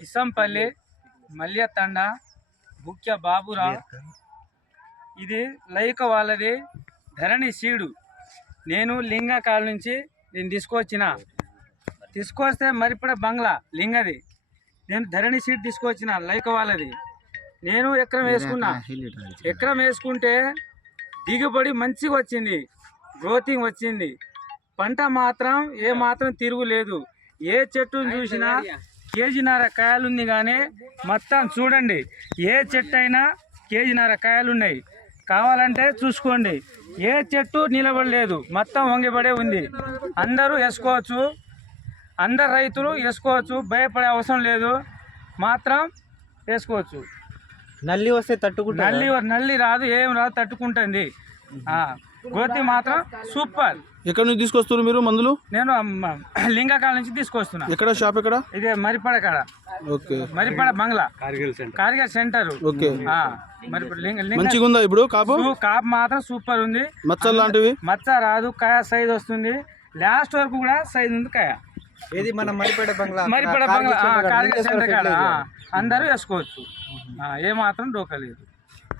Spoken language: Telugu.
ఇసంపల్లి మల్లెతండ బుక్య బాబురా. ఇది లైక వాళ్ళది ధరణి సీడు. నేను లింగకాల నుంచి నేను తీసుకొచ్చిన. తీసుకొస్తే మరిపడ బంగ్లా లింగది. నేను ధరణి సీడ్ తీసుకొచ్చిన లైక వాళ్ళది. నేను ఎకరం వేసుకున్నా. ఎకరం వేసుకుంటే దిగుబడి మంచిగా వచ్చింది. గ్రోతింగ్ వచ్చింది. పంట మాత్రం ఏ మాత్రం తిరుగులేదు ఏ చెట్టును చూసినా కేజీన్నర కాయలు ఉంది కానీ మొత్తం చూడండి ఏ చెట్టు అయినా కేజీన్నర కాయలు ఉన్నాయి కావాలంటే చూసుకోండి. ఏ చెట్టు నిలబడలేదు మొత్తం వంగిపడే ఉంది. అందరూ వేసుకోవచ్చు అందరు రైతులు వేసుకోవచ్చు భయపడే అవసరం లేదు. మాత్రం వేసుకోవచ్చు. నల్లి వస్తే తట్టుకుంటా నల్లి నల్లి రాదు ఏం రాదు తట్టుకుంటుంది. ఆ, గోతి మాత్రం సూపర్. ఎక్కడ నుంచి తీసుకొస్తున్నారు మీరు మందులు? నేను లింగకాల నుంచి తీసుకొస్తున్నా. ఎక్కడ? షాప్ ఎక్కడ? ఇది మరిపడ కాడ ఓకే. మరిపడ బంగ్లా. కార్గిల్ సెంటర్. ఓకే. మంచిగా ఉందా ఇప్పుడు కాపు? కాపు మాత్రం సూపర్ ఉంది. మచ్చ లాంటివి? మచ్చ రాదు కాయ సైజ్ వస్తుంది. లాస్ట్ వరకు కూడా సైజ్ ఉంది కాయ. ఏది మన మరిపడ బంగ్లా? మరిపడ బంగ్లా కార్గిల్ సెంటర్ కాడ అందరూ వేసుకోవచ్చు. ఏ మాత్రం డోకలేదు